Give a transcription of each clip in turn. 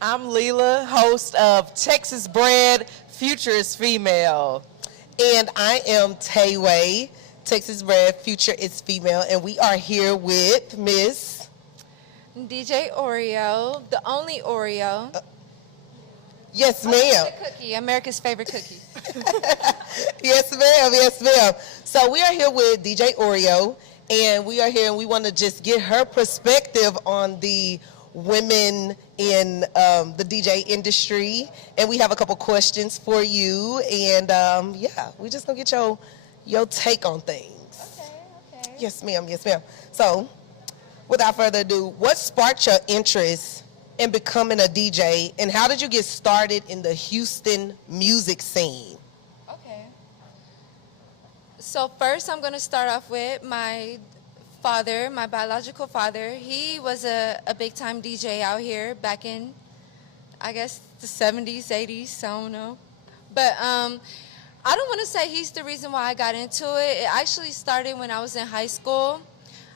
I'm Leela, host of Texas Bred, Future is Female. And I am Tayway, Texas Bred, Future is Female, and we are here with Miss DJ Oreo, the only Oreo. Yes, ma'am. Cookie, America's favorite cookie. Yes, ma'am. Yes, ma'am. So we are here with DJ Oreo, and we are here, and we want to just get her perspective on the women in the DJ industry, and we have a couple questions for you, and yeah, we just gonna get your take on things. Okay. Yes, ma'am. Yes, ma'am. So, without further ado, what sparked your interest in becoming a DJ, and how did you get started in the Houston music scene? Okay. So first, I'm gonna start off with my father, my biological father. He was a big-time DJ out here back in, I guess, the 70s, 80s, I don't know. But I don't want to say he's the reason why I got into it. It actually started when I was in high school.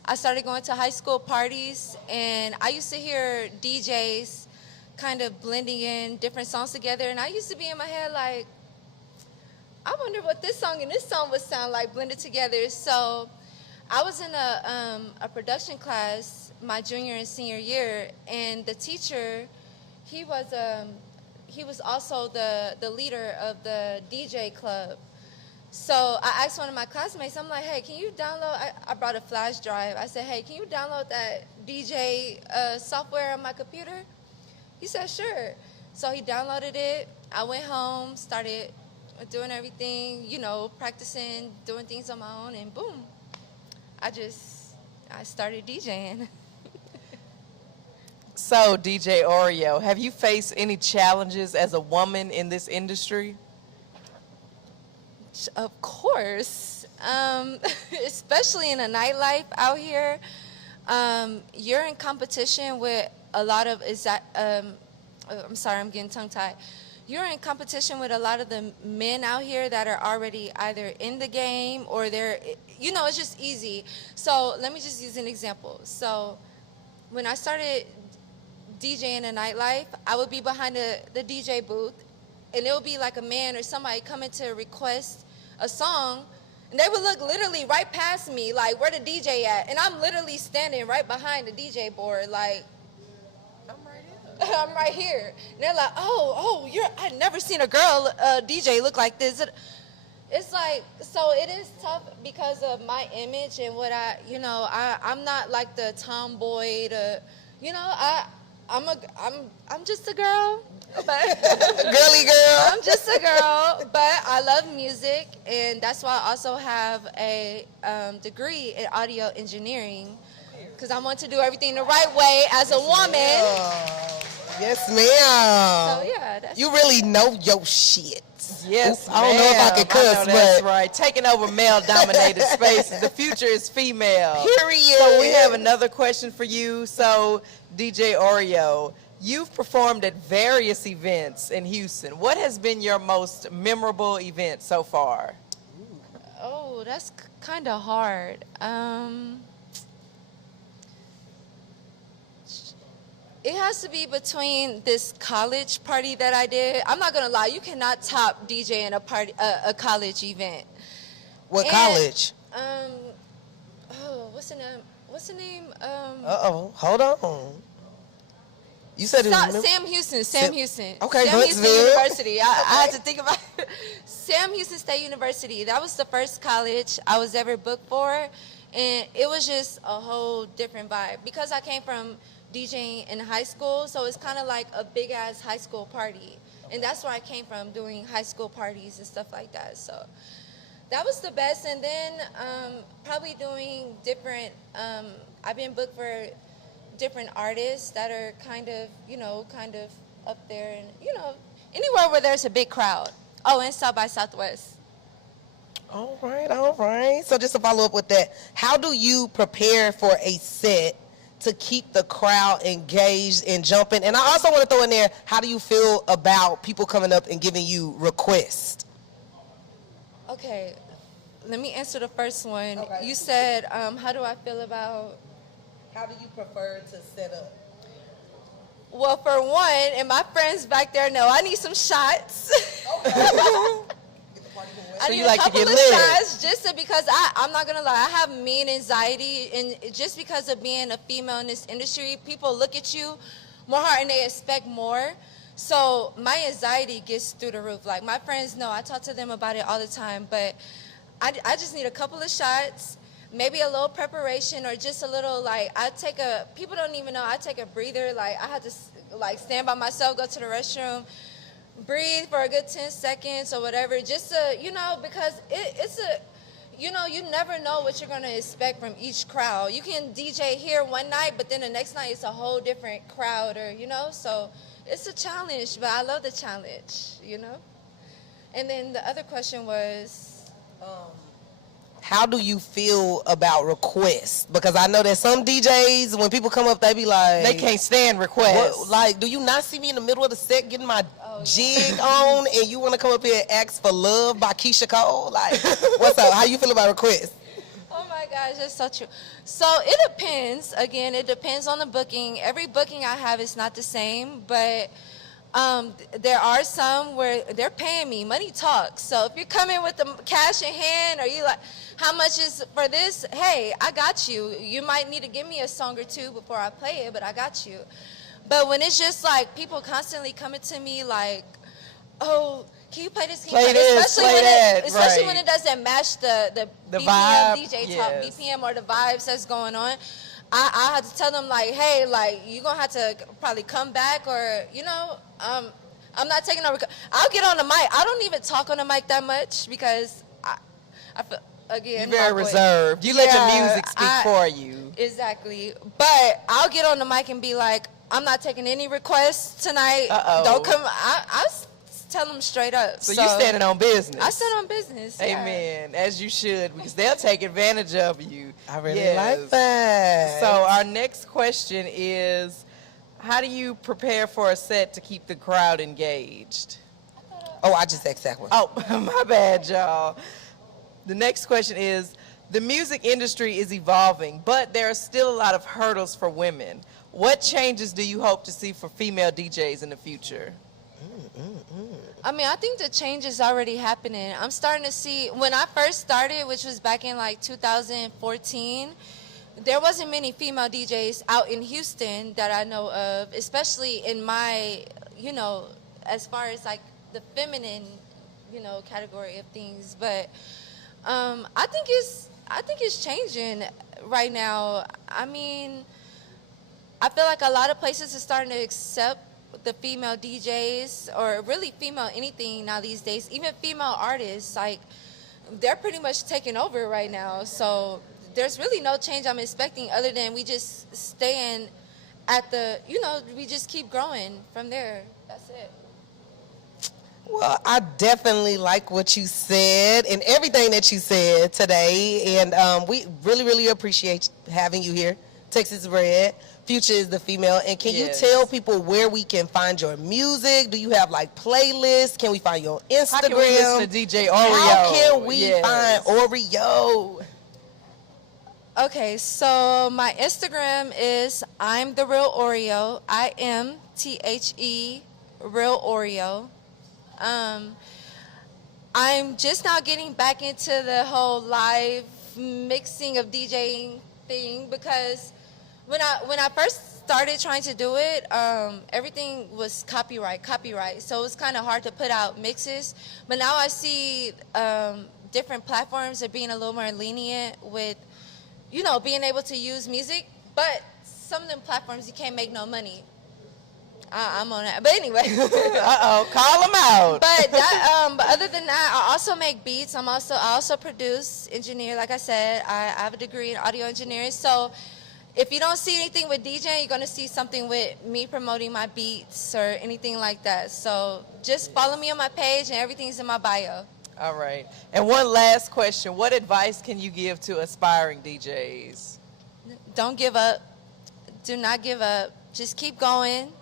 I started going to high school parties, and I used to hear DJs kind of blending in different songs together, and I used to be in my head like, I wonder what this song and this song would sound like blended together. So I was in a production class my junior and senior year, and the teacher, he was also the leader of the DJ club. So I asked one of my classmates, I'm like, hey, can you download, I brought a flash drive. I said, hey, can you download that DJ software on my computer? He said, sure. So he downloaded it. I went home, started doing everything, practicing, doing things on my own, and boom. I started DJing. So, DJ Oreo, have you faced any challenges as a woman in this industry? Of course, especially in a nightlife out here, you're in competition with a lot of, I'm sorry, I'm getting tongue-tied. You're in competition with a lot of the men out here that are already either in the game or they're, it's just easy. So let me just use an example. So when I started DJing in nightlife, I would be behind the DJ booth, and it would be like a man or somebody coming to request a song, and they would look literally right past me, like, where the DJ at? And I'm literally standing right behind the DJ board, like, I'm right here. And they're like, I've never seen a girl DJ look like this. It's like, so it is tough because of my image and what I'm not like the tomboy, I'm just a girl. But Girly girl. I'm just a girl, but I love music, and that's why I also have a degree in audio engineering, because I want to do everything the right way as a woman. Yes, ma'am. So yeah, you really know your shit. Yes, I don't know if I can cuss, I know that's but right. Taking over male-dominated spaces. The future is female. Period. So we have another question for you. So, DJ Oreo, you've performed at various events in Houston. What has been your most memorable event so far? Oh, that's kind of hard. It has to be between this college party that I did. I'm not gonna lie, you cannot top DJing a college event. What college? What's the name? Hold on. You said it was Sam Houston. Sam Houston. Okay, Sam Houston Huntsville. University. I had to think about it. Sam Houston State University. That was the first college I was ever booked for, and it was just a whole different vibe because I came from DJing in high school, so it's kind of like a big ass high school party, and that's where I came from, doing high school parties and stuff like that. So that was the best, and then probably doing different. I've been booked for different artists that are kind of up there, and anywhere where there's a big crowd. Oh, and South by Southwest. All right. So just to follow up with that, how do you prepare for a set to keep the crowd engaged and jumping? And I also want to throw in there, how do you feel about people coming up and giving you requests? Okay, let me answer the first one. Okay. You said, how do I feel about How do you prefer to set up? Well, for one, and my friends back there know, I need some shots. I So need you a like to couple get of lit. shots just to, because I'm not gonna lie, I have mean anxiety, and just because of being a female in this industry, people look at you more hard and they expect more. So my anxiety gets through the roof. Like, my friends know, I talk to them about it all the time, but I just need a couple of shots, maybe a little preparation, or just a little, like, people don't even know, I take a breather. Like, I had to like stand by myself, go to the restroom, breathe for a good 10 seconds or whatever, just to, because you never know what you're going to expect from each crowd. You can DJ here one night, but then the next night it's a whole different crowd, or, so it's a challenge, but I love the challenge. And then the other question was, How do you feel about requests? Because I know that some DJs, when people come up, they be like, They can't stand requests. What, like, do you not see me in the middle of the set getting my jig on, and you want to come up here and ask for Love by Keisha Cole? Like, what's up? How you feel about requests? oh my gosh, that's so true. So it depends. Again, it depends on the booking. Every booking I have is not the same, but there are some where they're paying me. Money talks. So if you're coming with the cash in hand, or you like, how much is for this? Hey, I got you. You might need to give me a song or two before I play it, but I got you. But when it's just like people constantly coming to me like, oh, can you play this? Can you Play this, especially play when that, especially right. when it doesn't match the BPM, vibe, DJ talk yes. BPM, or the vibes that's going on. I had to tell them, like, hey, like, you're going to have to probably come back, or, I'm not taking over. I'll get on the mic. I don't even talk on the mic that much, because I feel, again, You're very my voice- reserved. You let the Yeah, music speak for you. Exactly. But I'll get on the mic and be like, I'm not taking any requests tonight. Uh-oh. Don't come. I tell them straight up. So you standing on business. I stand on business. Yeah. Amen. As you should, because they'll take advantage of you. I really Yes. like that. So our next question is, how do you prepare for a set to keep the crowd engaged? Oh, I just asked that one. Oh, my bad, y'all. The next question is, the music industry is evolving, but there are still a lot of hurdles for women. What changes do you hope to see for female DJs in the future? I mean, I think the change is already happening. I'm starting to see, when I first started, which was back in like 2014, there wasn't many female DJs out in Houston that I know of, especially in my, as far as like the feminine, category of things. But I think it's changing right now. I mean, I feel like a lot of places are starting to accept the female DJs, or really female anything now these days. Even female artists, like, they're pretty much taking over right now. So there's really no change I'm expecting, other than we just staying at the, we just keep growing from there. That's it. Well, I definitely like what you said and everything that you said today. And we really, really appreciate having you here. Texas Bred. Future is the female. And can Yes. you tell people where we can find your music? Do you have like playlists? Can we find you on Instagram? How can we listen to DJ Oreo? How can we Yes. find Oreo? Okay, so my Instagram is I'm the Real Oreo. IMTHE Real Oreo. I'm just now getting back into the whole live mixing of DJing thing, because when I first started trying to do it, everything was copyright. So it was kind of hard to put out mixes. But now I see different platforms are being a little more lenient with, being able to use music. But some of them platforms, you can't make no money. I'm on that. But anyway. Uh-oh, call them out. But other than that, I also make beats. I also produce, engineer. Like I said, I have a degree in audio engineering. So if you don't see anything with DJing, you're going to see something with me promoting my beats or anything like that. So just follow me on my page, and everything's in my bio. All right. And one last question. What advice can you give to aspiring DJs? Don't give up. Do not give up. Just keep going.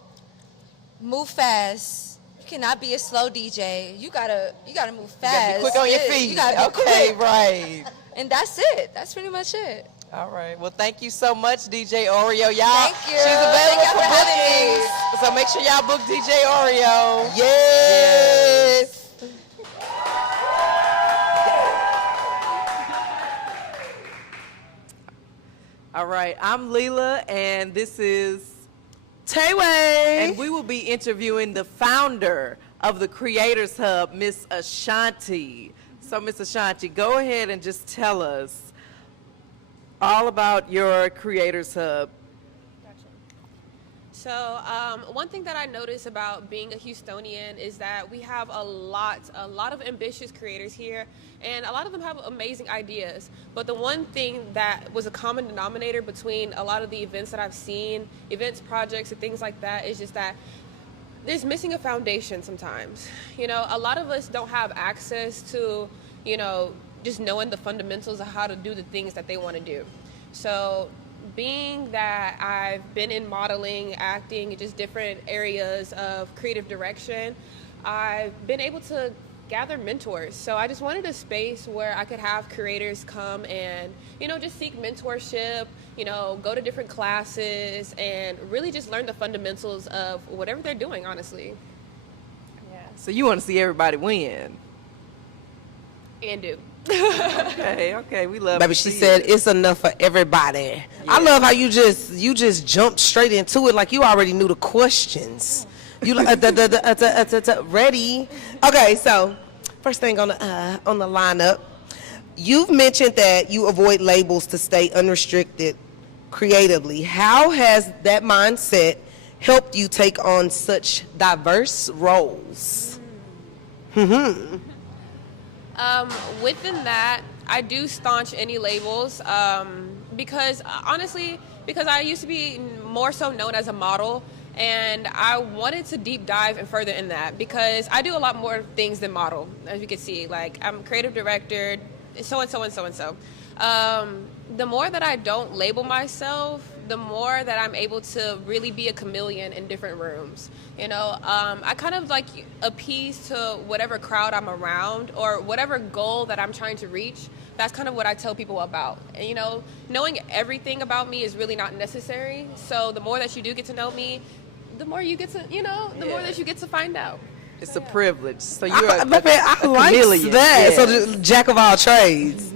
Move fast. You cannot be a slow DJ. You gotta move fast. You gotta be quick on your feet. You gotta be okay, quick. right. And that's it. That's pretty much it. All right. Well, thank you so much, DJ Oreo. Y'all, Thank you. she's available Thank for y'all for having me. bookings. So make sure y'all book DJ Oreo. Yes. All right. I'm Leela, and this is Tayway. And we will be interviewing the founder of the Creators Hub, Miss Ashanti. So, Miss Ashanti, go ahead and just tell us all about your Creators Hub. So one thing that I notice about being a Houstonian is that we have a lot of ambitious creators here, and a lot of them have amazing ideas. But the one thing that was a common denominator between a lot of the events that I've seen, events, projects, and things like that, is just that there's missing a foundation sometimes. You know, a lot of us don't have access to, you know, just knowing the fundamentals of how to do the things that they want to do. So being that I've been in modeling, acting, and just different areas of creative direction, I've been able to gather mentors. So I just wanted a space where I could have creators come and, you know, just seek mentorship, you know, go to different classes and really just learn the fundamentals of whatever they're doing, honestly. Yeah. So you want to see everybody win. And do. Okay, we love Baby, to she see said it. it's enough for everybody. I love how you just jumped straight into it like you already knew the questions. You like ready? Okay, so first thing on the lineup, you've mentioned that you avoid labels to stay unrestricted creatively. How has that mindset helped you take on such diverse roles? Within that, I do staunch any labels because honestly, because I used to be more so known as a model, and I wanted to deep dive and further in that because I do a lot more things than model, as you can see. Like, I'm a creative director, so and so and so and so. The more that I don't label myself, the more that I'm able to really be a chameleon in different rooms. You know, I kind of like appease to whatever crowd I'm around or whatever goal that I'm trying to reach. That's kind of what I tell people about. And, you know, knowing everything about me is really not necessary. So the more that you do get to know me, the more you get to, you know, the more that you get to find out. It's a privilege. So you're I a like chameleon. that. Yeah. So the jack of all trades.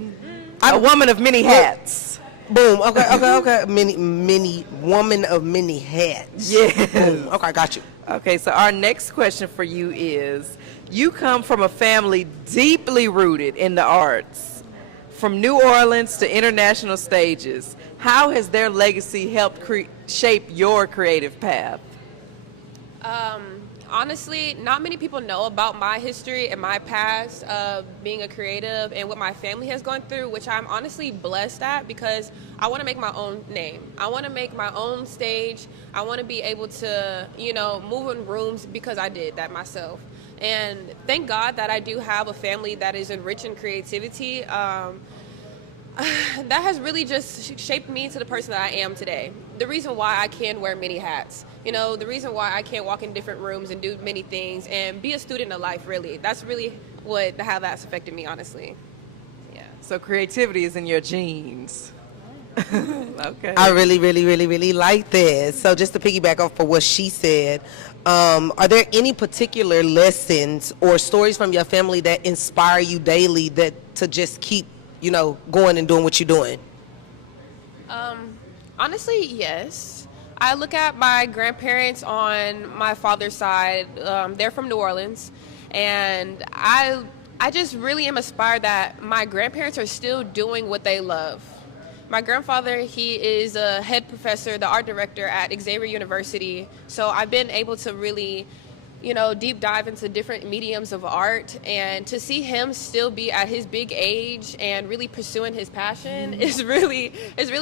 A woman of many hats. Boom. Okay. Many woman of many hats. Yes. Boom. Okay, got you. Okay, so our next question for you is, you come from a family deeply rooted in the arts, from New Orleans to international stages. How has their legacy helped shape your creative path? Honestly, not many people know about my history and my past of being a creative and what my family has gone through, which I'm honestly blessed at because I want to make my own name. I want to make my own stage. I want to be able to, you know, move in rooms because I did that myself. And thank God that I do have a family that is enriched in creativity. That has really just shaped me to the person that I am today. The reason why I can wear many hats. You know, the reason why I can walk in different rooms and do many things and be a student of life, really. That's really how that's affected me, honestly. Yeah. So creativity is in your genes. Okay. I really like that. So just to piggyback off of what she said, are there any particular lessons or stories from your family that inspire you daily that to just keep, you know, going and doing what you're doing? Honestly, yes. I look at my grandparents on my father's side. They're from New Orleans, and I just really am inspired that my grandparents are still doing what they love. My grandfather, he is a head professor, the art director at Xavier University. So I've been able to really, you know, deep dive into different mediums of art, and to see him still be at his big age and really pursuing his passion is really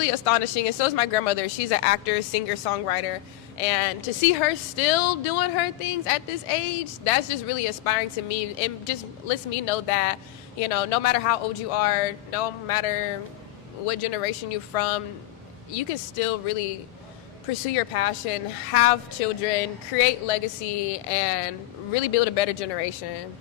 astonishing. And so is my grandmother. She's an actor, singer, songwriter, and to see her still doing her things at this age, that's just really inspiring to me. It just lets me know that, you know, no matter how old you are, no matter what generation you're from, you can still really pursue your passion, have children, create legacy, and really build a better generation.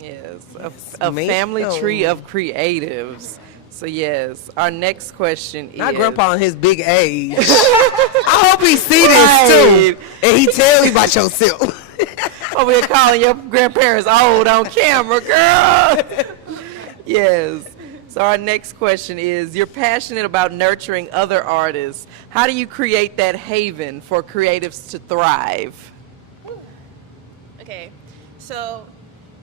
Yes, a family tree of creatives. So yes, our next question is. Not grandpa in his big age. I hope he see this too. And he tell you about yourself. Over here calling your grandparents old on camera, girl. Yes. So our next question is, you're passionate about nurturing other artists. How do you create that haven for creatives to thrive? Okay, so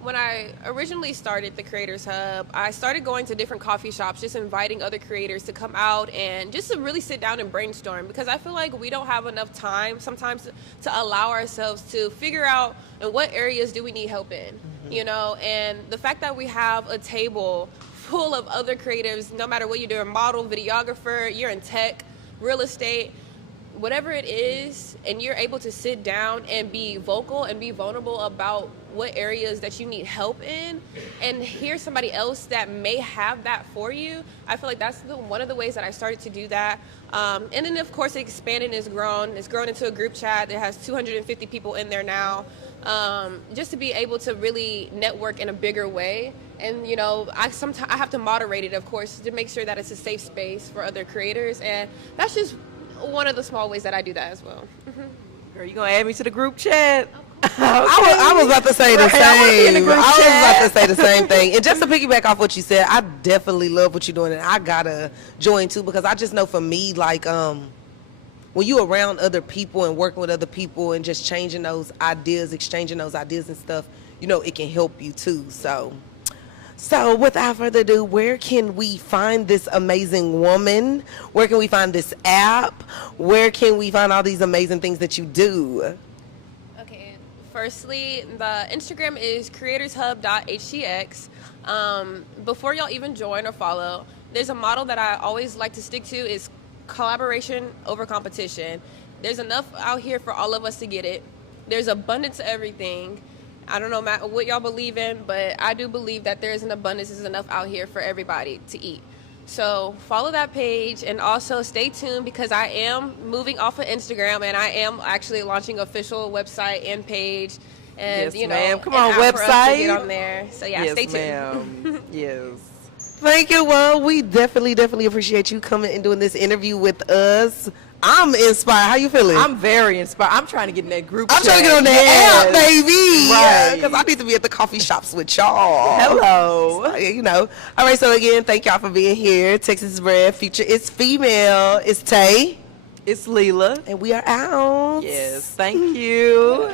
when I originally started the Creators Hub, I started going to different coffee shops, just inviting other creators to come out and just to really sit down and brainstorm, because I feel like we don't have enough time sometimes to allow ourselves to figure out in what areas do we need help in, you know, and the fact that we have a table full of other creatives, no matter what you're doing, model, videographer, you're in tech, real estate, whatever it is, and you're able to sit down and be vocal and be vulnerable about what areas that you need help in, and hear somebody else that may have that for you. I feel like that's one of the ways that I started to do that. And then of course it expanded and it's grown into a group chat that has 250 people in there now. Just to be able to really network in a bigger way. And you know, I have to moderate it, of course, to make sure that it's a safe space for other creators, and that's just one of the small ways that I do that as well. Girl, you gonna add me to the group chat? Okay. I was about to say the same. I was about to say the same thing. And just to piggyback off what you said, I definitely love what you're doing, and I gotta join too, because I just know for me, like, when you're around other people and working with other people and just changing those ideas, exchanging those ideas and stuff, you know, it can help you too. So without further ado, where can we find this amazing woman? Where can we find this app? Where can we find all these amazing things that you do? Okay, firstly, the Instagram is creatorshub.htx. Before y'all even join or follow, there's a model that I always like to stick to, is collaboration over competition. There's enough out here for all of us to get it. There's abundance of everything. I don't know what y'all believe in, but I do believe that there is an abundance, there's enough out here for everybody to eat. So follow that page, and also stay tuned, because I am moving off of Instagram, and I am actually launching official website and page. And yes, you know, ma'am. Come on, website. website. Get on there. So yeah, yes, stay tuned. Ma'am. Yes. Thank you. Well, we definitely appreciate you coming and doing this interview with us. I'm inspired. How you feeling? I'm very inspired. I'm trying to get in that group I'm chat. trying to get on that app, baby. Right. Because I need to be at the coffee shops with y'all. Hello. You know. All right, so again, thank y'all for being here. Texas Bred feature is female. It's Tay. It's Leela. And we are out. Yes, thank you.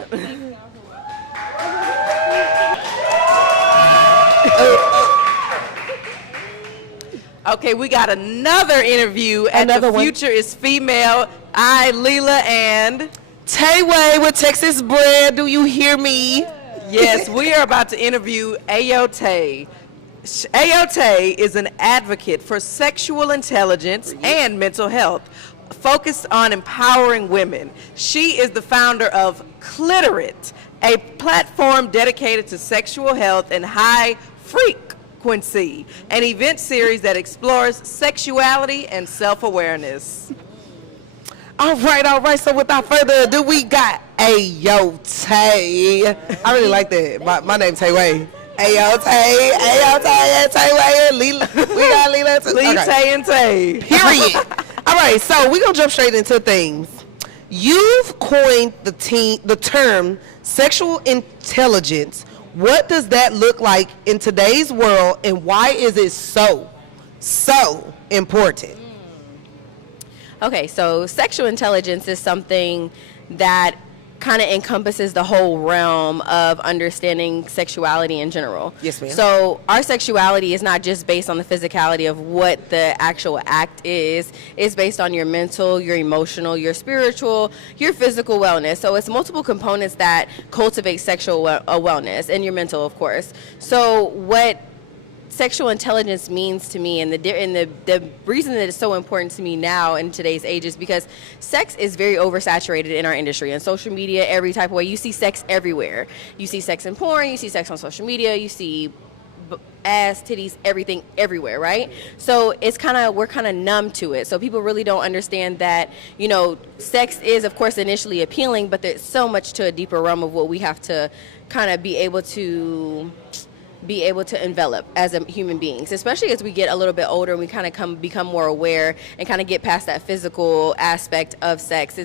Okay, we got another interview at Another The one. Future is Female. I, Leela, and Tay Way with Texas Bred. Do you hear me? yes, we are about to interview Ayo Tay. Ayo Tay is an advocate for sexual intelligence and mental health, focused on empowering women. She is the founder of Clitorit, a platform dedicated to sexual health and high frequency, an event series that explores sexuality and self-awareness. All right. So without further ado, we got Ayo Tay. I really like that. My name's Tay Way. Ayo Tay, Tay Way, and Leela. We got Leela too. Lee, Okay. Tay, and Tay. Period. All right, so we're going to jump straight into things. You've coined the term sexual intelligence. What does that look like in today's world, and why is it so important? Okay, so sexual intelligence is something that kind of encompasses the whole realm of understanding sexuality in general. Yes, ma'am. So our sexuality is not just based on the physicality of what the actual act is. It's based on your mental, your emotional, your spiritual, your physical wellness. So it's multiple components that cultivate sexual wellness, and your mental, of course. So what sexual intelligence means to me, and the reason that it's so important to me now in today's age, is because sex is very oversaturated in our industry and social media, every type of way. You see sex everywhere. You see sex in porn, you see sex on social media, you see ass, titties, everything everywhere, right? So we're kind of numb to it. So people really don't understand that, you know, sex is of course initially appealing, but there's so much to a deeper realm of what we have to kind of be able to be able to envelop as a human beings, especially as we get a little bit older and we kind of become more aware and kind of get past that physical aspect of sex.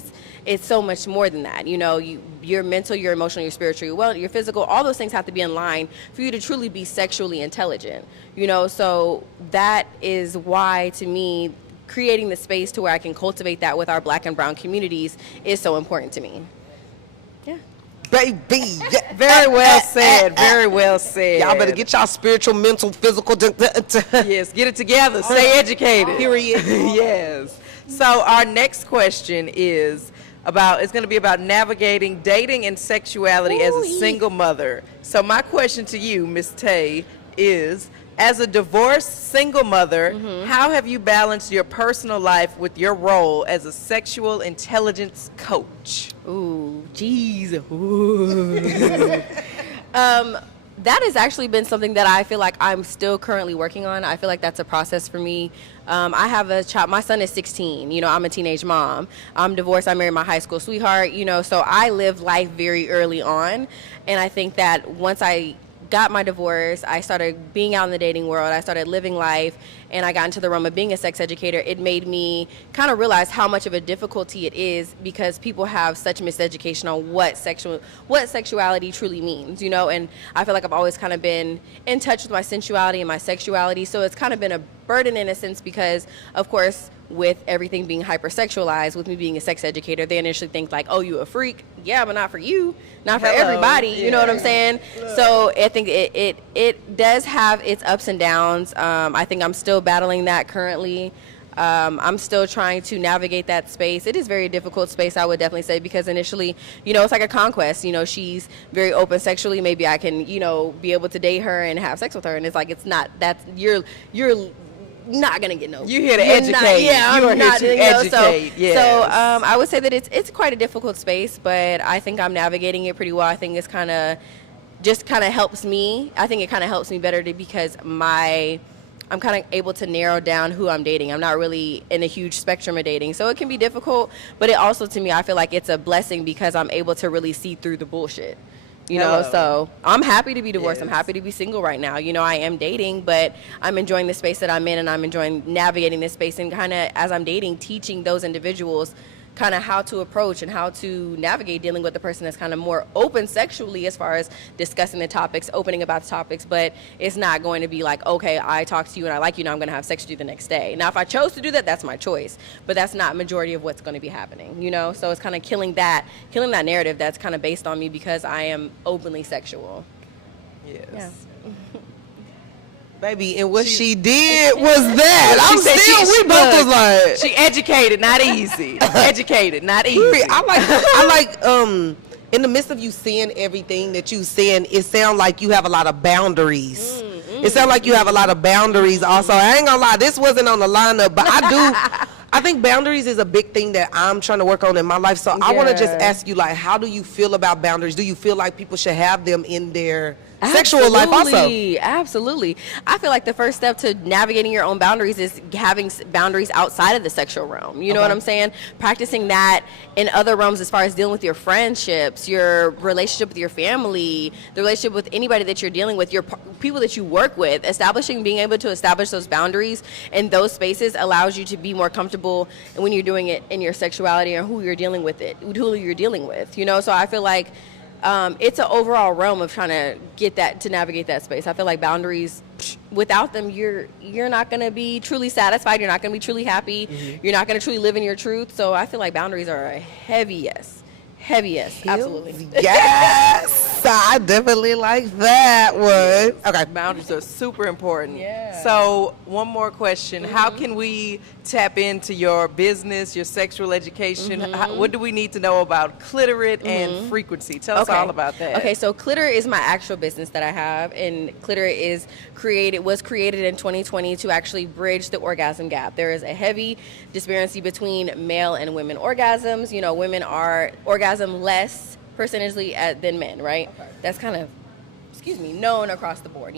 It's so much more than that. Your mental, your emotional, your spiritual, well, your physical, all those things have to be in line for you to truly be sexually intelligent. So that is why, to me, creating the space to where I can cultivate that with our Black and brown communities is so important to me. Yeah. Baby. Very well said. Very well said. Y'all better get y'all spiritual, mental, physical. Yes, get it together. Stay educated. Period. Yes. So our next question is it's going to be about navigating dating and sexuality as a single mother. So my question to you, Miss Tay, is, as a divorced single mother, how have you balanced your personal life with your role as a sexual intelligence coach? Ooh, geez. Ooh. That has actually been something that I feel like I'm still currently working on. I feel like that's a process for me. I have a child. My son is 16. I'm a teenage mom. I'm divorced. I married my high school sweetheart. So I lived life very early on. And I think that once I got my divorce, I started being out in the dating world, I started living life, and I got into the realm of being a sex educator. It made me kind of realize how much of a difficulty it is, because people have such miseducation on what sexuality truly means, and I feel like I've always kind of been in touch with my sensuality and my sexuality, so it's kind of been a burden in a sense, because of course with everything being hypersexualized, with me being a sex educator, they initially think like, oh, you a freak. Yeah, but not for you, not for everybody. Yeah. You know what I'm saying? So I think it does have its ups and downs. I think I'm still battling that currently. I'm still trying to navigate that space. It is a very difficult space, I would definitely say, because initially, it's like a conquest. She's very open sexually. Maybe I can, be able to date her and have sex with her. And it's like, it's not, you're not gonna get no. You're here to educate. I'm not here to educate. So I would say that it's quite a difficult space, but I think I'm navigating it pretty well. I think it's kind of helps me. I think it kind of helps me better because I'm kind of able to narrow down who I'm dating. I'm not really in a huge spectrum of dating, so it can be difficult. But it also, to me, I feel like it's a blessing because I'm able to really see through the bullshit. So I'm happy to be divorced. Yes. I'm happy to be single right now. I am dating, but I'm enjoying the space that I'm in, and I'm enjoying navigating this space, and kind of, as I'm dating, teaching those individuals kind of how to approach and how to navigate dealing with the person that's kind of more open sexually as far as discussing the topics, opening about the topics, but it's not going to be like, okay, I talk to you and I like you, now I'm going to have sex with you the next day. Now, if I chose to do that, that's my choice, but that's not majority of what's going to be happening, So it's kind of killing that narrative that's kind of based on me because I am openly sexual. Yes. Yeah. Baby, and what she did was that. We both was like, she educated, not easy. Educated, not easy. I like in the midst of you saying everything that you saying, it sounds like you have a lot of boundaries. It sounds like you have a lot of boundaries also. I ain't gonna lie, this wasn't on the lineup, but I think boundaries is a big thing that I'm trying to work on in my life. So I want to just ask you, like, how do you feel about boundaries? Do you feel like people should have them in their sexual life also? Absolutely. I feel like the first step to navigating your own boundaries is having boundaries outside of the sexual realm. You know what I'm saying? Practicing that in other realms as far as dealing with your friendships, your relationship with your family, the relationship with anybody that you're dealing with, your people that you work with. Being able to establish those boundaries in those spaces allows you to be more comfortable when you're doing it in your sexuality or who you're dealing with. So I feel like it's an overall realm of trying to get that, to navigate that space. I feel like boundaries, without them, you're not going to be truly satisfied. You're not going to be truly happy. Mm-hmm. You're not going to truly live in your truth. So I feel like boundaries are a heavy yes. Heavy yes, absolutely. Yes, I definitely like that one. Okay. Boundaries are super important. Yeah. So one more question. Mm-hmm. How can we tap into your business, your sexual education? Mm-hmm. What do we need to know about clitoris and frequency? Tell us all about that. Okay, so clitoris is my actual business that I have, and clitoris was created in 2020 to actually bridge the orgasm gap. There is a heavy disparity between male and women orgasms. Women are orgasm less percentage than men, right? Okay. That's kind of, known across the board,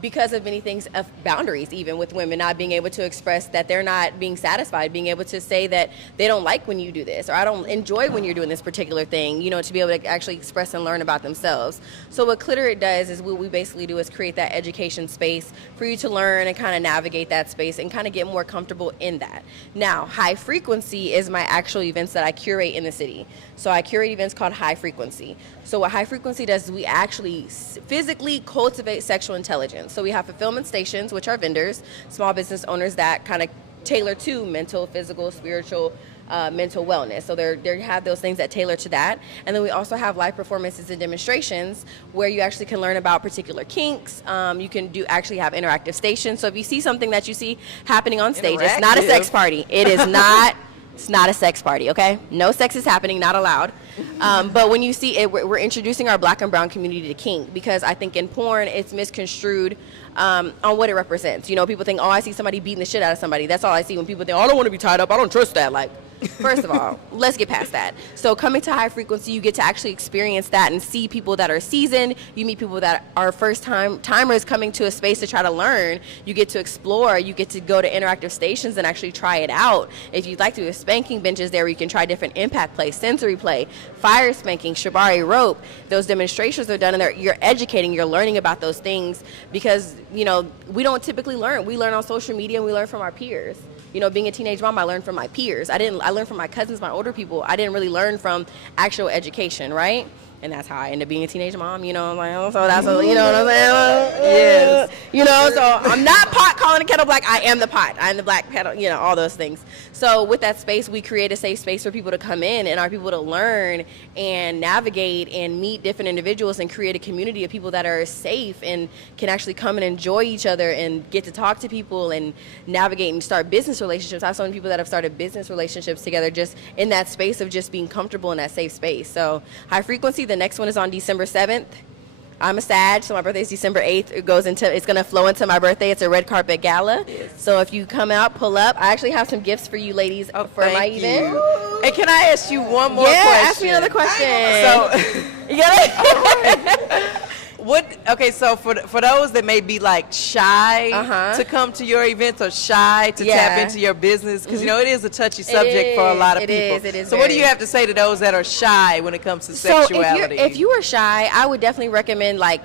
because of many things of boundaries, even with women not being able to express that they're not being satisfied, being able to say that they don't like when you do this, or I don't enjoy when you're doing this particular thing, you know, to be able to actually express and learn about themselves. So what Clitorid does is what we basically do is create that education space for you to learn and kind of navigate that space and kind of get more comfortable in that. Now, high frequency is my actual events that I curate in the city. So I curate events called high frequency. So what high frequency does is we actually physically cultivate sexual intelligence. So we have fulfillment stations, which are vendors, small business owners that kind of tailor to mental, physical, spiritual, mental wellness. So they have those things that tailor to that. And then we also have live performances and demonstrations where you actually can learn about particular kinks. You can actually have interactive stations. So if you see something that you see happening on stage, it's not a sex party. It is not. It's not a sex party, okay? No sex is happening, not allowed. But when you see it, we're introducing our black and brown community to kink, because I think in porn it's misconstrued on what it represents. You know, people think, oh, I see somebody beating the shit out of somebody. That's all I see when people think, oh, I don't want to be tied up. I don't trust that. Like, first of all, let's get past that. So coming to high frequency, you get to actually experience that and see people that are seasoned. You meet people that are first timers coming to a space to try to learn. You get to explore. You get to go to interactive stations and actually try it out. If you'd like to, there's spanking benches there where you can try different impact play, sensory play, fire spanking, shibari rope. Those demonstrations are done, and you're educating, you're learning about those things, because, you know, we don't typically learn. We learn on social media, and we learn from our peers. You know, being a teenage mom, I learned from my peers. I learned from my cousins, my older people. I didn't really learn from actual education, right? And that's how I ended up being a teenage mom, you know. I'm like, oh, so that's what, you know what I'm saying? Yes. You know, so I'm not pot calling the kettle black. I am the pot. I'm the black kettle, you know, all those things. So with that space, we create a safe space for people to come in and our people to learn and navigate and meet different individuals and create a community of people that are safe and can actually come and enjoy each other and get to talk to people and navigate and start business relationships. I have so many people that have started business relationships together just in that space of just being comfortable in that safe space. So high frequency, the next one is on December 7th. I'm a Sag, so my birthday is December 8th. It's going to flow into my birthday. It's a red carpet gala. Yes. So if you come out, pull up. I actually have some gifts for you ladies for my event. And can I ask you one more question? Yeah, ask me another question. So, you got it? So for those that may be like shy to come to your events or shy to tap into your business, because you know it is a touchy subject for a lot of people. It is. So what do you have to say to those that are shy when it comes to sexuality? So if you are shy, I would definitely recommend, like,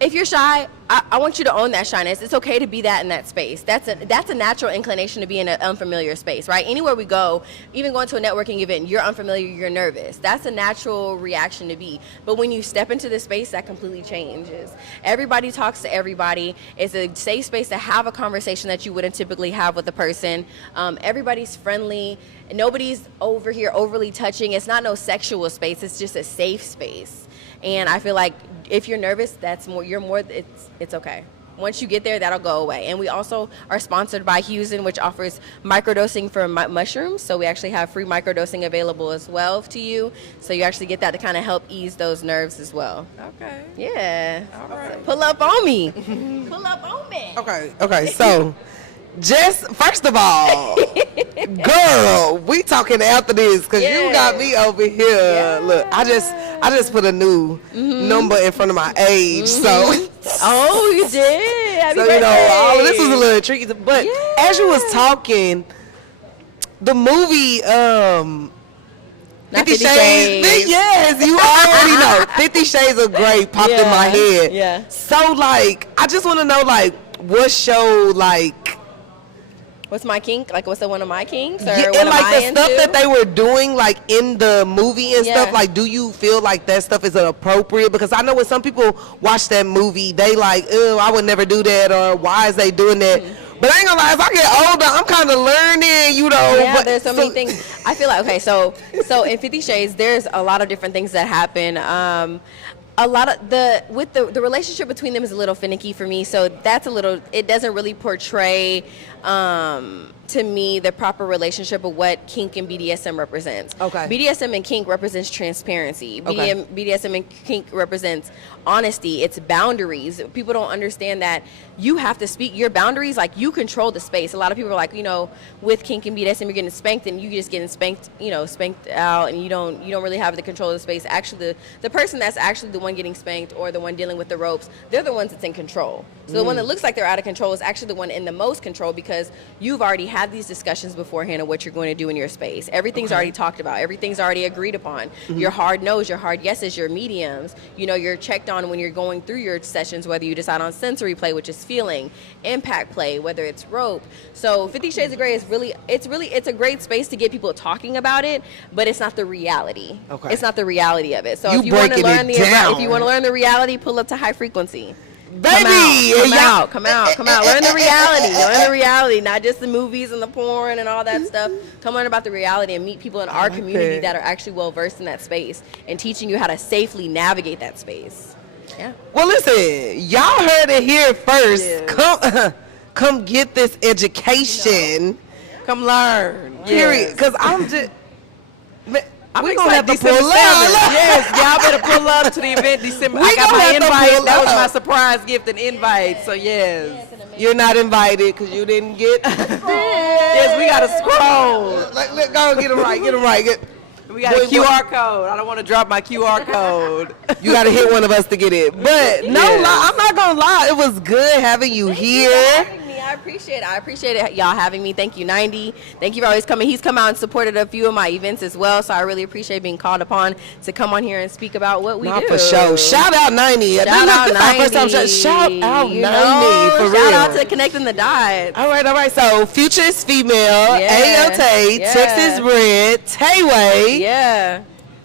if you're shy, I want you to own that shyness. It's okay to be that in that space. That's a natural inclination to be in an unfamiliar space, right? Anywhere we go, even going to a networking event, you're unfamiliar, you're nervous. That's a natural reaction to be. But when you step into this space, that completely changes. Everybody talks to everybody. It's a safe space to have a conversation that you wouldn't typically have with a person. Everybody's friendly. Nobody's over here overly touching. It's not no sexual space. It's just a safe space. And I feel like if you're nervous, it's okay. Once you get there, that'll go away. And we also are sponsored by Houston, which offers microdosing for mushrooms. So we actually have free microdosing available as well to you. So you actually get that to kind of help ease those nerves as well. Okay. Yeah. All right. So pull up on me. Pull up on me. Okay, so just first of all, girl, we talking after this because you got me over here. Yeah. Look, I just put a new number in front of my age, so. Oh, you did. Happy birthday. You know, this was a little tricky. But as you was talking, the movie 50 Shades. Yes, you already know. 50 Shades of Grey popped in my head. Yeah. So like, I just want to know, like, what show, like. What's my kink? Like, what's one of my kinks? Or yeah, what and am like I the into? stuff that they were doing, like in the movie and stuff. Like, do you feel like that stuff is appropriate? Because I know when some people watch that movie, they like, oh, I would never do that, or why is they doing that? But I ain't gonna lie, as I get older, I'm kind of learning, you know. Yeah, but there's so many things. I feel like, okay, so in 50 Shades, there's a lot of different things that happen. A lot of the relationship between them is a little finicky for me, so that's it doesn't really portray to me the proper relationship of what kink and BDSM represents. Okay. BDSM and kink represents transparency. Okay. BDSM and kink represents honesty. It's boundaries. People don't understand that you have to speak your boundaries. Like, you control the space. A lot of people are like, you know, with kink and BDSM, you're getting spanked, and you just getting spanked out, and you don't really have the control of the space. Actually, the person that's actually the one one getting spanked or the one dealing with the ropes, they're the ones that's in control. So the one that looks like they're out of control is actually the one in the most control, because you've already had these discussions beforehand of what you're going to do in your space. Everything's already talked about. Everything's already agreed upon. Your hard no's, your hard yeses, your mediums. You know, you're checked on when you're going through your sessions, whether you decide on sensory play, which is feeling, impact play, whether it's rope. So 50 Shades of Grey is it's a great space to get people talking about it, but it's not the reality. Okay. It's not the reality of it. So You if you want to breaking it learn down. if you want to learn the reality, pull up to High Frequency. Baby, Come out. Learn the reality, not just the movies and the porn and all that stuff. Come learn about the reality and meet people in our community that are actually well versed in that space and teaching you how to safely navigate that space. Yeah. Well, listen, y'all heard it here first. Yes. Come get this education. Come learn. Period. Because I'm just. I'm we gonna have to December pull 7th. up. Yes, y'all better pull up to the event December. We I got gonna my have to invite. pull That was up. my surprise gift, an invite. So yes. You're not invited because you didn't get. Yes, we got to scroll. Like, go get them right. Get them right. We got a QR code. I don't want to drop my QR code. You got to hit one of us to get it. But no Yes. lie, I'm not gonna lie. It was good having you here. I appreciate it, y'all having me. Thank you, 90. Thank you for always coming. He's come out and supported a few of my events as well, so I really appreciate being called upon to come on here and speak about what we do. For sure. Shout out 90. Shout out 90. Shout out 90 You know, for real. shout out to Connecting the Dots. All right. So, Future is female. Yeah. Ayo Tay, Yeah. Texas Bred, Tayway, Yeah.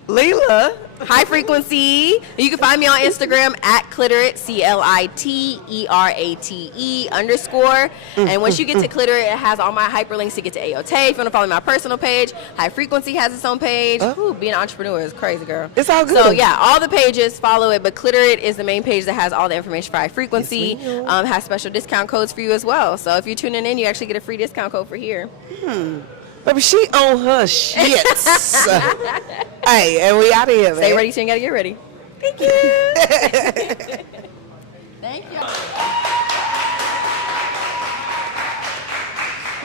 Leela. High Frequency. You can find me on Instagram at Cliterate, CLITERATE_. And once you get to Cliterate, it has all my hyperlinks to get to Ayo Tay. If you want to follow my personal page, High Frequency has its own page. Ooh, being an entrepreneur is crazy, girl. It's all good. So yeah, all the pages, follow it. But Cliterate is the main page that has all the information for High Frequency. Has special discount codes for you as well. So if you're tuning in, you actually get a free discount code for here. Baby, she on her shit. Hey, and we out of here, man. Stay ready, so you gotta get ready. Thank you. Thank you.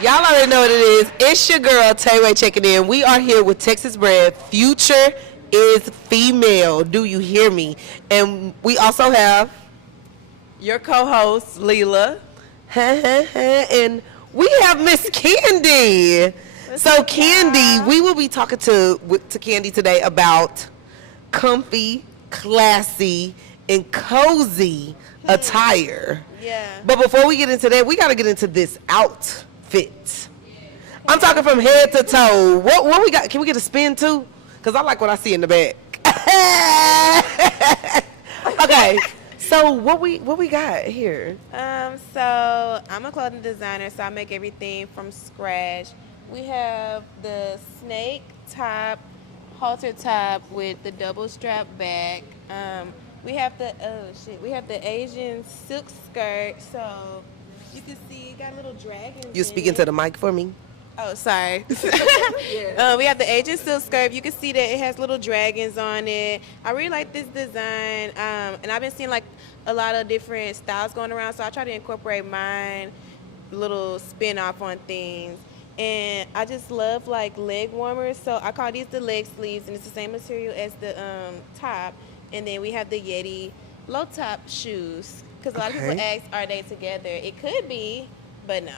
Y'all already know what it is. It's your girl, Tayway, checking in. We are here with Texas Bred. Future is female. Do you hear me? And we also have Your co-host, Leela. and we have Miss Candy. So Candy, we will be talking to Candy today about comfy, classy, and cozy attire. Yeah. But before we get into that, we got to get into this outfit. I'm talking from head to toe. What we got? Can we get a spin too? Because I like what I see in the back. Okay. So what we got here? So I'm a clothing designer, so I make everything from scratch. We have the snake top, halter top with the double strap back. We have the Asian silk skirt. So you can see it got little dragons. You speaking to the mic for me? Oh, sorry. We have the Asian silk skirt. You can see that it has little dragons on it. I really like this design, and I've been seeing like a lot of different styles going around, so I try to incorporate mine, little spin off on things. And I just love like leg warmers, so I call these the leg sleeves, and it's the same material as the top. And then we have the Yeti low top shoes, because a lot of people ask, are they together? It could be, but no.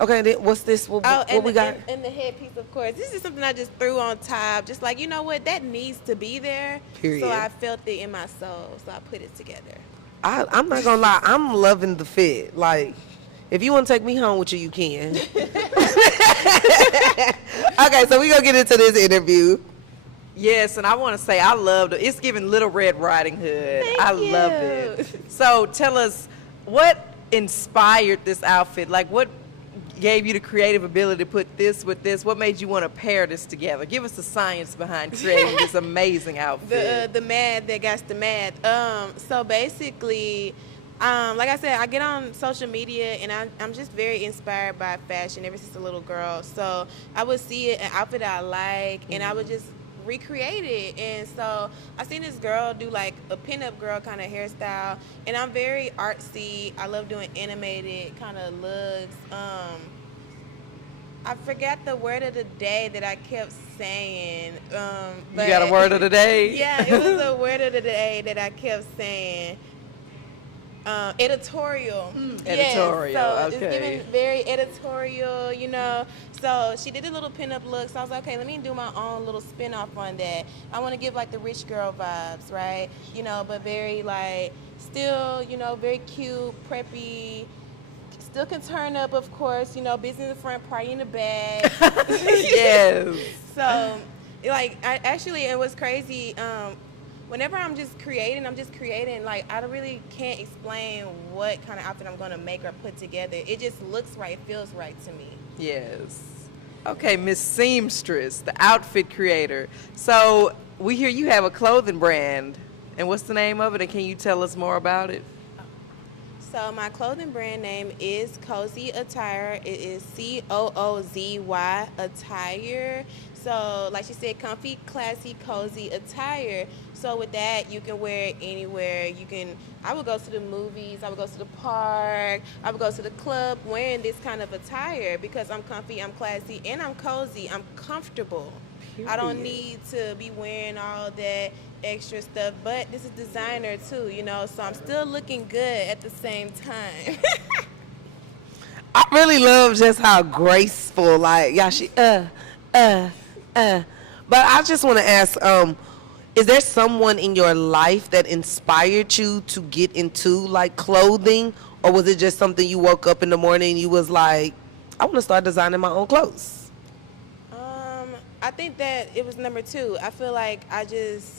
Okay, then what's this? What we got? And the headpiece, of course. This is something I just threw on top. Just like, you know what? That needs to be there. Period. So I felt it in my soul. So I put it together. I'm not gonna lie, I'm loving the fit. Like, if you want to take me home with you, you can. Okay, so we gonna get into this interview. Yes, and I want to say I loved it. It's giving Little Red Riding Hood. I love it. So tell us, what inspired this outfit? Like, what gave you the creative ability to put this with this? What made you want to pair this together? Give us the science behind creating this amazing outfit. The mad that got the mad. So basically, like I said, I get on social media and I'm just very inspired by fashion ever since a little girl. So I would see an outfit I like and I would just recreate it. And so I seen this girl do like a pinup girl kind of hairstyle, and I'm very artsy. I love doing animated kind of looks. I forgot the word of the day that I kept saying. You got a word of the day? Yeah, it was a word of the day that I kept saying. Editorial. Editorial, Yes, so okay. it's giving very editorial, you know. So she did a little pinup look. So I was like, okay, let me do my own little spin off on that. I want to give like the rich girl vibes, right? You know, but very like still, you know, very cute, preppy. Still can turn up, of course, you know, business in the front, party in the back. Yes. So, like, I actually, and what's crazy, whenever I'm just creating, like, I really can't explain what kind of outfit I'm going to make or put together. It just looks right, feels right to me. Yes. Okay, Miss Seamstress, the outfit creator. So we hear you have a clothing brand. And what's the name of it? And can you tell us more about it? So my clothing brand name is Cozy Attire. It is COOZY Attire. So like she said, comfy, classy, cozy attire. So with that, you can wear it anywhere. I would go to the movies, I would go to the park, I would go to the club wearing this kind of attire because I'm comfy, I'm classy, and I'm cozy. I'm comfortable. I don't need to be wearing all that extra stuff, but this is designer too, you know, so I'm still looking good at the same time. I really love just how graceful, like, y'all, she, But I just want to ask, is there someone in your life that inspired you to get into, like, clothing? Or was it just something you woke up in the morning and you was like, I want to start designing my own clothes? I think that it was number two. I feel like I just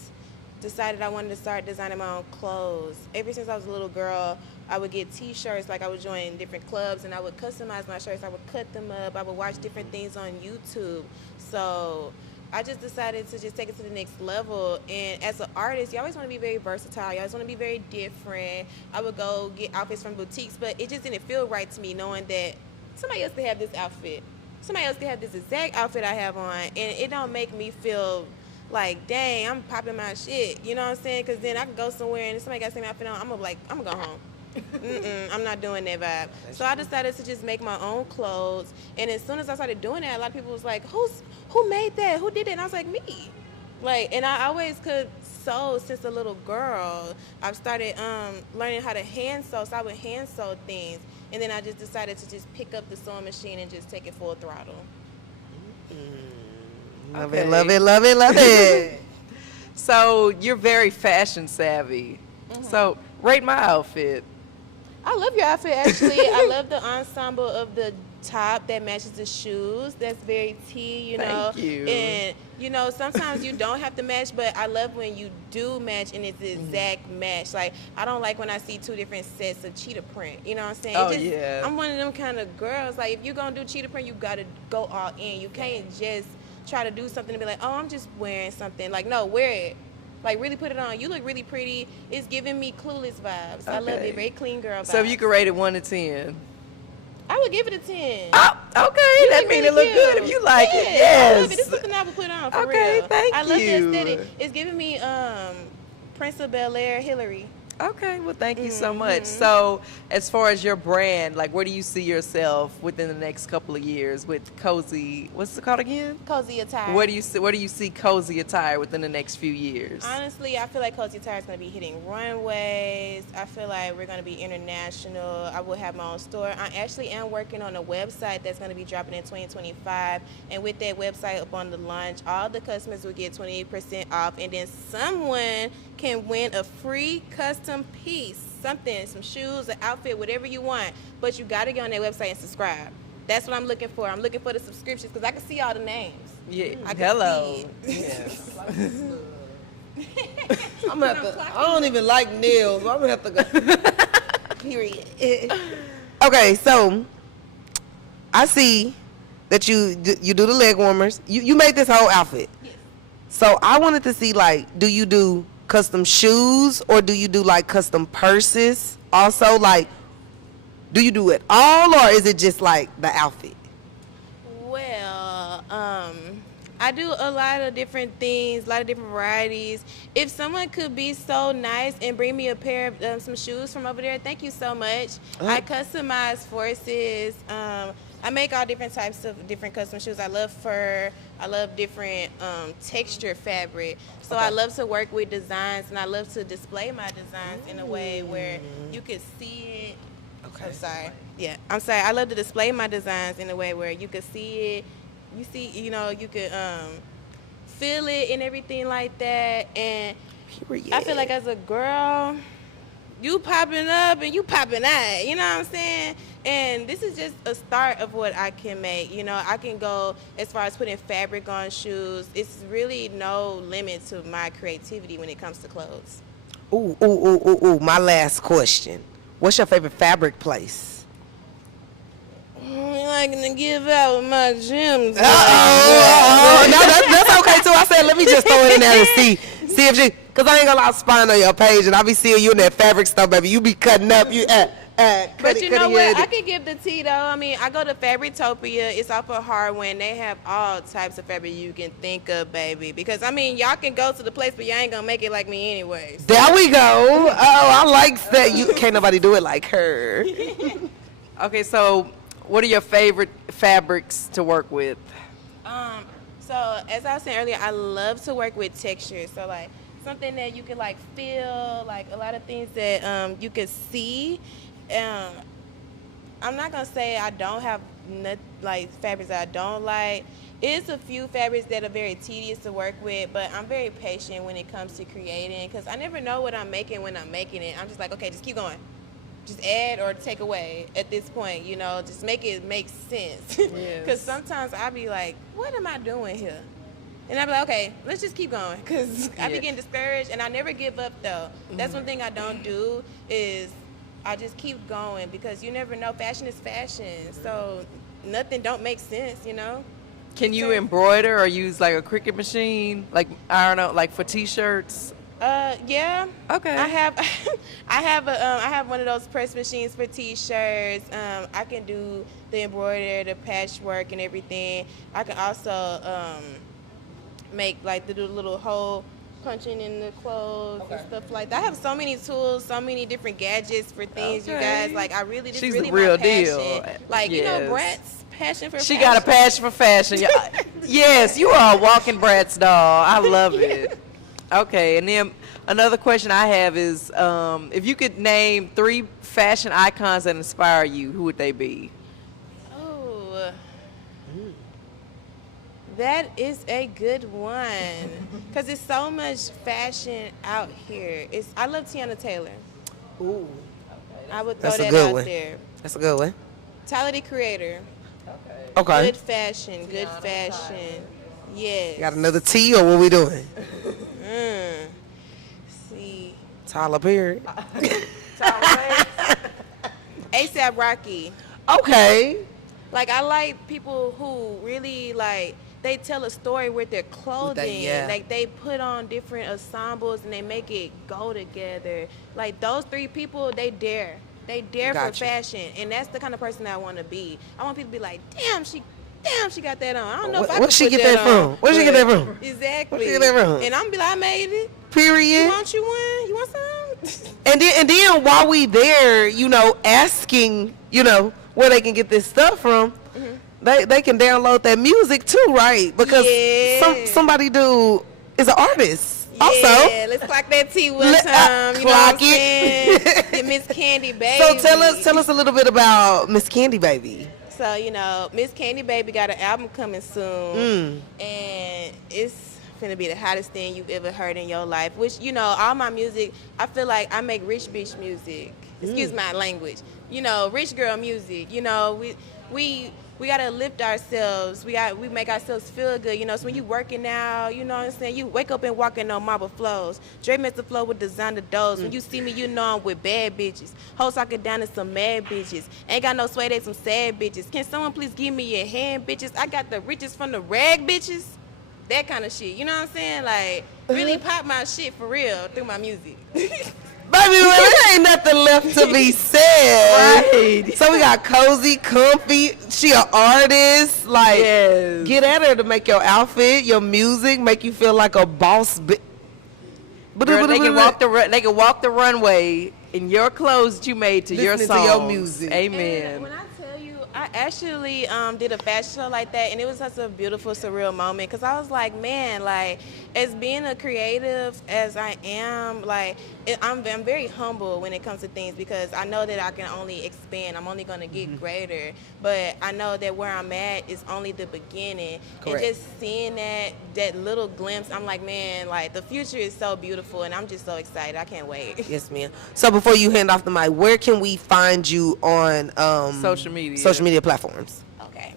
decided I wanted to start designing my own clothes. Ever since I was a little girl, I would get t-shirts, like I would join different clubs and I would customize my shirts. I would cut them up. I would watch different things on YouTube. So I just decided to just take it to the next level. And as an artist, you always want to be very versatile. You always want to be very different. I would go get outfits from boutiques, but it just didn't feel right to me knowing that somebody else could have this outfit. Somebody else could have this exact outfit I have on, and it don't make me feel like, dang, I'm popping my shit. You know what I'm saying? Because then I can go somewhere and if somebody got the same outfit on, I'm gonna go home. I'm not doing that vibe. So I decided to just make my own clothes. And as soon as I started doing that, a lot of people was like, who made that? Who did it? And I was like, me. Like, and I always could sew since a little girl. I've started learning how to hand sew, so I would hand sew things. And then I just decided to just pick up the sewing machine and just take it full throttle. Love it, love it, love it, love it. So you're very fashion savvy. So rate my outfit. I love your outfit, actually. I love the ensemble of the top that matches the shoes. That's very tea, you know. Thank you. And, you know, sometimes you don't have to match, but I love when you do match and it's the exact match. Like, I don't like when I see two different sets of cheetah print. You know what I'm saying? Oh, yeah. I'm one of them kind of girls. Like, if you're going to do cheetah print, you got to go all in. You can't just try to do something and be like, oh, I'm just wearing something. Like, no, wear it. Like, really put it on. You look really pretty. It's giving me Clueless vibes. I love it. Very clean girl vibes. So if you could rate it 1 to 10. I would give it a 10. Oh, okay. That means it look good if you like it. Yes. I love it. It's something I would put on, for Okay, real. thank I love you. the aesthetic. It's giving me Prince of Bel-Air, Hillary. Okay, well, thank you so much. So, as far as your brand, like, where do you see yourself within the next couple of years with Cozy? What's it called again? Cozy Attire. Where do you see Cozy Attire within the next few years? Honestly, I feel like Cozy Attire is going to be hitting runways. I feel like we're going to be international. I will have my own store. I actually am working on a website that's going to be dropping in 2025. And with that website upon the launch, all the customers will get 28% off. And then someone can win a free custom piece, something, some shoes, an outfit, whatever you want. But you got to get on that website and subscribe. That's what I'm looking for. I'm looking for the subscriptions because I can see all the names. Yeah. I can Hello. see it. Yes. I'm gonna have to, I don't even like nails, but I'm gonna have to go. Period. Okay, so I see that you do the leg warmers. You made this whole outfit. Yes. So I wanted to see, like, do you do custom shoes or do you do like custom purses? Also, like, do you do it all or is it just like the outfit? Well, I do a lot of different things, a lot of different varieties. If someone could be so nice and bring me a pair of some shoes from over there, thank you so much. I customize forces. I make all different types of different custom shoes. I love fur. I love different texture fabric. So I love to work with designs, and I love to display my designs in a way where you could see it. Okay. I'm sorry. Yeah, I'm sorry. I love to display my designs in a way where you could see it. You see, you know, you could feel it and everything like that. And I feel like as a girl, you popping up and you popping out. You know what I'm saying? And this is just a start of what I can make. You know, I can go as far as putting fabric on shoes. It's really no limit to my creativity when it comes to clothes. Ooh. My last question. What's your favorite fabric place? I'm not gonna give out my gems. No, that's okay too. I said, let me just throw it in there and see if she, cause I ain't gonna lie spying on your page, and I be seeing you in that fabric stuff, baby. You be cutting up, But you know what? I can give the tea though. I mean, I go to Fabrictopia. It's off of Harwin. They have all types of fabric you can think of, baby. Because I mean, y'all can go to the place, but y'all ain't gonna make it like me anyway. So. There we go. Oh, I like that. You can't nobody do it like her. Okay, so what are your favorite fabrics to work with? So as I was saying earlier, I love to work with texture. So like something that you can like feel, like a lot of things that you can see. I'm not gonna say I don't have like fabrics that I don't like. It's a few fabrics that are very tedious to work with, but I'm very patient when it comes to creating because I never know what I'm making when I'm making it. I'm just like, okay, just keep going. Just add or take away at this point, you know, just make it make sense. Because sometimes I be like, what am I doing here? And I be like, okay, let's just keep going because I be getting discouraged and I never give up though. That's one thing I don't do is I just keep going because you never know. Fashion is fashion. So nothing don't make sense, you know? Can you embroider or use like a Cricut machine? Like, I don't know, like for t-shirts? Yeah. Okay. I have one of those press machines for t-shirts. I can do the embroidery, the patchwork and everything. I can also make like the little hole punching in the clothes and stuff like that. I have so many tools, so many different gadgets for things, you guys. Like I really, this She's really the real my passion. deal. Like you know, Brad's passion for She fashion. got a passion for fashion. Yes, you are a walking Bratz doll. I love it. Okay, and then another question I have is, if you could name 3 fashion icons that inspire you, who would they be? Oh, that is a good one because there's so much fashion out here. I love Tiana Taylor. Ooh, I would throw that's a that good out one. there. That's a good one. Tyler the Creator. Okay. Good fashion. Good fashion. Yes. Got another T or what we doing? See. Tyler Perry. ASAP Rocky. Okay. Like I like people who really like they tell a story with their clothing. Like they put on different ensembles and they make it go together. Like those 3 people, they dare. They dare for fashion, and that's the kind of person I want to be. I want people to be like, damn, she got that on. I don't know if I can Where'd she put get that from? Where'd she get that from? Exactly. Where'd she get that from? And I'm be like, I made it. Period. You want one? You want some? And then while we there, you know, asking, you know, where they can get this stuff from, they can download that music too, right? Because somebody is an artist. Also, let's clock that T one time. You know what I'm saying? Get Miss Candy Baby. So tell us a little bit about Miss Candy Baby. So you know, Miss Candy Baby got an album coming soon, and it's gonna be the hottest thing you've ever heard in your life. Which you know, all my music, I feel like I make rich bitch music. Excuse my language. You know, rich girl music. You know, we gotta lift ourselves. We make ourselves feel good. You know, so when you working out, you know what I'm saying? You wake up and walking on marble floors. Dre makes the flow with designer doors. When you see me, you know I'm with bad bitches. Whole socket down to some mad bitches. Ain't got no sway, they some sad bitches. Can someone please give me your hand, bitches? I got the riches from the rag bitches. That kind of shit. You know what I'm saying? Like, really pop my shit for real through my music. Baby, there ain't nothing left to be said. Right. So we got cozy, comfy. She an artist. Like, Yes. get at her to make your outfit, your music, make you feel like a boss. Girl, they can walk the runway in your clothes that you made to your Listening to song. your music. Amen. And when I tell you, I actually did a fashion show like that, and it was such a beautiful, surreal moment because I was like, man, like, as being a creative as I am, like, I'm very humble when it comes to things because I know that I can only expand. I'm only going to get greater, but I know that where I'm at is only the beginning. Correct. And just seeing that little glimpse, I'm like, man, like, the future is so beautiful, and I'm just so excited. I can't wait. Yes, ma'am. So before you hand off the mic, where can we find you on Social media. social media platforms? Okay.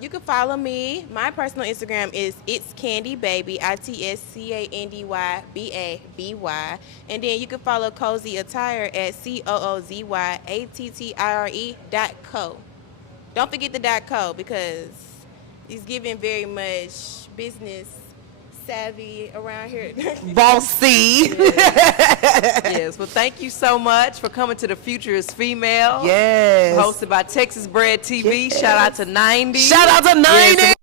You can follow me. My personal Instagram is It's Candy Baby, ITSCANDYBABY. And then you can follow Cozy Attire at COOZYATTIRE.co. Don't forget the .co because he's giving very much business savvy around here. Bossy. Yes. Well, thank you so much for coming to The Future is Female. Yes. Hosted by Texas Bred TV. Shout out to 90. Shout out to 90.